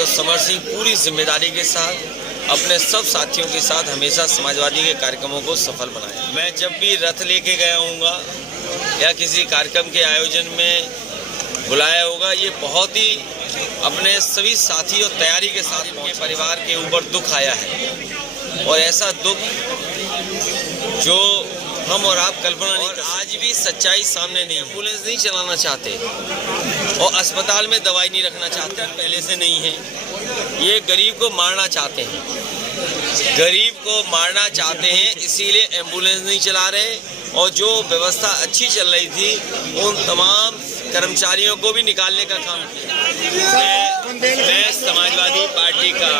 तो समर सिंह पूरी जिम्मेदारी के साथ अपने सब साथियों के साथ हमेशा समाजवादी के कार्यक्रमों को सफल बनाया। मैं जब भी रथ लेके गया हूँगा या किसी कार्यक्रम के आयोजन में बुलाया होगा, ये बहुत ही अपने सभी साथी और तैयारी के साथ उनके परिवार के ऊपर दुख आया है और ऐसा दुख जो हम और आप कल्पना नहीं कर। आज भी सच्चाई सामने नहीं, एम्बुलेंस नहीं चलाना चाहते और अस्पताल में दवाई नहीं रखना चाहते, पहले से नहीं है। ये गरीब को मारना चाहते हैं, गरीब को मारना चाहते हैं, इसीलिए एम्बुलेंस नहीं चला रहे और जो व्यवस्था अच्छी चल रही थी उन तमाम कर्मचारियों को भी निकालने का काम किया। मैं समाजवादी पार्टी का,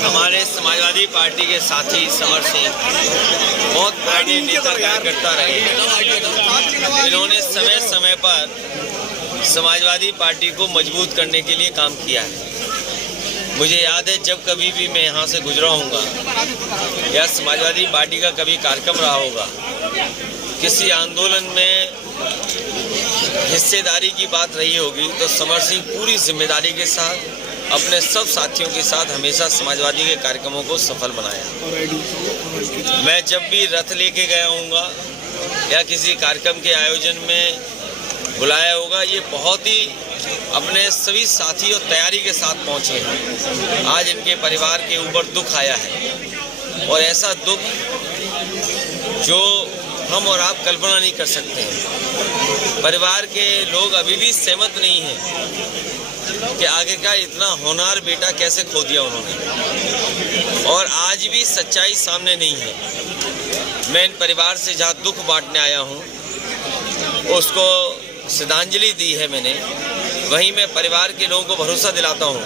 हमारे समाजवादी पार्टी के साथी समर सिंह बहुत पुराने नेता कार्यकर्ता रहे हैं। इन्होंने समय समय पर समाजवादी पार्टी को मजबूत करने के लिए काम किया है। मुझे याद है जब कभी भी मैं यहाँ से गुजरा हूँगा या समाजवादी पार्टी का कभी कार्यक्रम रहा होगा, किसी आंदोलन में हिस्सेदारी की बात रही होगी, तो समर सिंह पूरी जिम्मेदारी के साथ अपने सब साथियों के साथ हमेशा समाजवादी के कार्यक्रमों को सफल बनाया। मैं जब भी रथ लेके गया हूँगा या किसी कार्यक्रम के आयोजन में बुलाया होगा, ये बहुत ही अपने सभी साथी और तैयारी के साथ पहुँचे हैं। आज इनके परिवार के ऊपर दुख आया है और ऐसा दुख जो हम और आप कल्पना नहीं कर सकते हैं। परिवार के लोग अभी भी सहमत नहीं हैं कि आगे का इतना होनहार बेटा कैसे खो दिया उन्होंने, और आज भी सच्चाई सामने नहीं है। मैं इन परिवार से जहाँ दुख बांटने आया हूँ, उसको श्रद्धांजलि दी है मैंने, वहीं मैं परिवार के लोगों को भरोसा दिलाता हूँ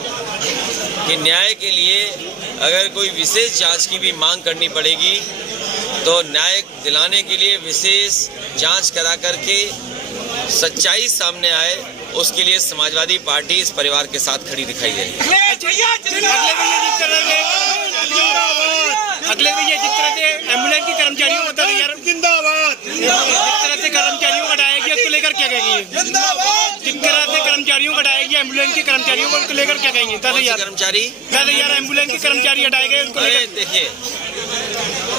कि न्याय के लिए अगर कोई विशेष जांच की भी मांग करनी पड़ेगी तो न्याय दिलाने के लिए विशेष जांच करा करके सच्चाई सामने आए, उसके लिए समाजवादी पार्टी इस परिवार के साथ खड़ी दिखाई दे रही है। अगले भी ये जिस तरह से एम्बुलेंस के कर्मचारियों को जिंदाबाद, जिस तरह से कर्मचारियों को हटाएगी उसको लेकर क्या कहेंगे? जिस तरह से कर्मचारियों को हटाएगी एम्बुलेंस के कर्मचारियों को उसको लेकर क्या कहेंगे? 10,000 कर्मचारी, 10,000 एम्बुलेंस के कर्मचारी हटाए गए, उनको लेकर देखिए,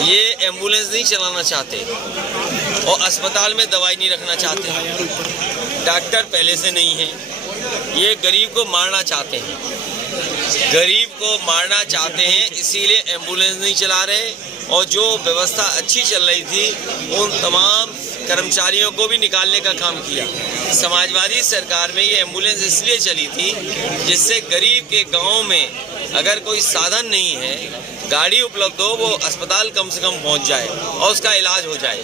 ये एम्बुलेंस नहीं चलाना चाहते और अस्पताल में दवाई नहीं रखना चाहते, डॉक्टर पहले से नहीं है। ये गरीब को मारना चाहते हैं, गरीब को मारना चाहते हैं, इसीलिए एम्बुलेंस नहीं चला रहे और जो व्यवस्था अच्छी चल रही थी उन तमाम कर्मचारियों को भी निकालने का काम किया। समाजवादी सरकार में ये एम्बुलेंस इसलिए चली थी जिससे गरीब के गांव में अगर कोई साधन नहीं है, गाड़ी उपलब्ध हो, वो अस्पताल कम से कम पहुंच जाए और उसका इलाज हो जाए।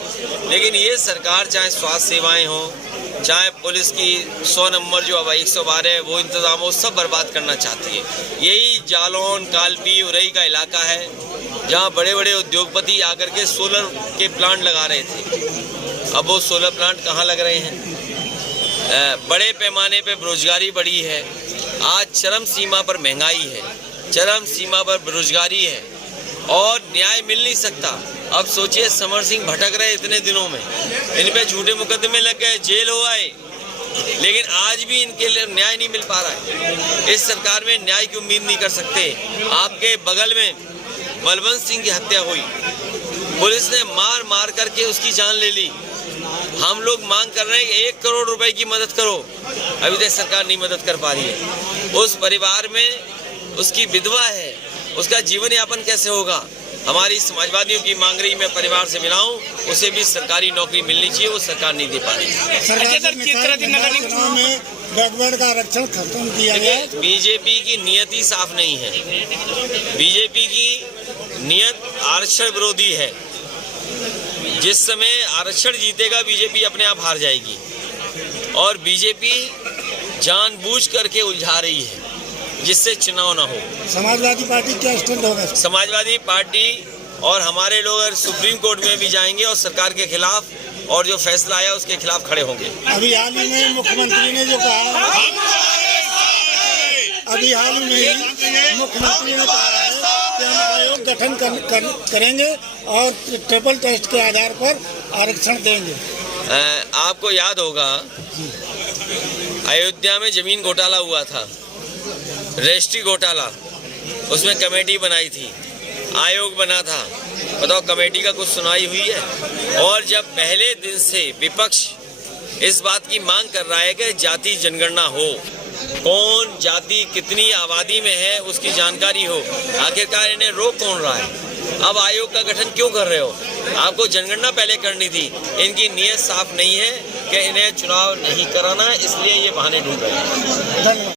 लेकिन ये सरकार चाहे स्वास्थ्य सेवाएं हों, चाहे पुलिस की 100 नंबर जो अब 112 है वो इंतजाम हो, सब बर्बाद करना चाहती है। यही जालौन, कालपी, उरई का इलाका है जहाँ बड़े बड़े उद्योगपति आकर के सोलर के प्लांट लगा रहे थे। अब वो सोलर प्लांट कहाँ लग रहे हैं? बड़े पैमाने पे बेरोजगारी बढ़ी है। आज चरम सीमा पर महंगाई है, चरम सीमा पर बेरोजगारी है और न्याय मिल नहीं सकता। अब सोचिए, समर सिंह भटक रहे इतने दिनों में, इन पे झूठे मुकदमे लग गए, जेल हो आए, लेकिन आज भी इनके लिए न्याय नहीं मिल पा रहा है। इस सरकार में न्याय की उम्मीद नहीं कर सकते। आपके बगल में बलवंत सिंह की हत्या हुई, पुलिस ने मार मार करके उसकी जान ले ली। हम लोग मांग कर रहे हैं कि 1 करोड़ रुपए की मदद करो, अभी तक सरकार नहीं मदद कर पा रही है। उस परिवार में उसकी विधवा है, उसका जीवन यापन कैसे होगा? हमारी समाजवादियों की मांग रही, मैं परिवार से मिला हूँ, उसे भी सरकारी नौकरी मिलनी चाहिए, वो सरकार नहीं दे पा रही। का आरक्षण खत्म किया गया। बीजेपी की नियति साफ नहीं है, बीजेपी की नियत आरक्षण विरोधी है। जिस समय आरक्षण जीतेगा बीजेपी अपने आप हार जाएगी और बीजेपी जानबूझ करके उलझा रही है जिससे चुनाव ना हो। समाजवादी पार्टी क्या स्टैंड होगा? समाजवादी पार्टी और हमारे लोग सुप्रीम कोर्ट में भी जाएंगे और सरकार के खिलाफ और जो फैसला आया उसके खिलाफ खड़े होंगे। अभी हाल ही में मुख्यमंत्री ने जो कहा, अभी हाल ही में मुख्यमंत्री ने कहा है कि हम आयोग गठन करेंगे और ट्रिपल टेस्ट के आधार पर आरक्षण देंगे। आपको याद होगा अयोध्या में जमीन घोटाला हुआ था, रजिस्ट्री घोटाला, उसमें कमेटी बनाई थी, आयोग बना था, बताओ कमेटी का कुछ सुनवाई हुई है? और जब पहले दिन से विपक्ष इस बात की मांग कर रहा है कि जाति जनगणना हो, कौन जाति कितनी आबादी में है उसकी जानकारी हो, आखिरकार इन्हें रोक कौन रहा है? अब आयोग का गठन क्यों कर रहे हो? आपको जनगणना पहले करनी थी। इनकी नीयत साफ नहीं है कि इन्हें चुनाव नहीं कराना है, इसलिए ये बहाने ढूंढ रहे हैं।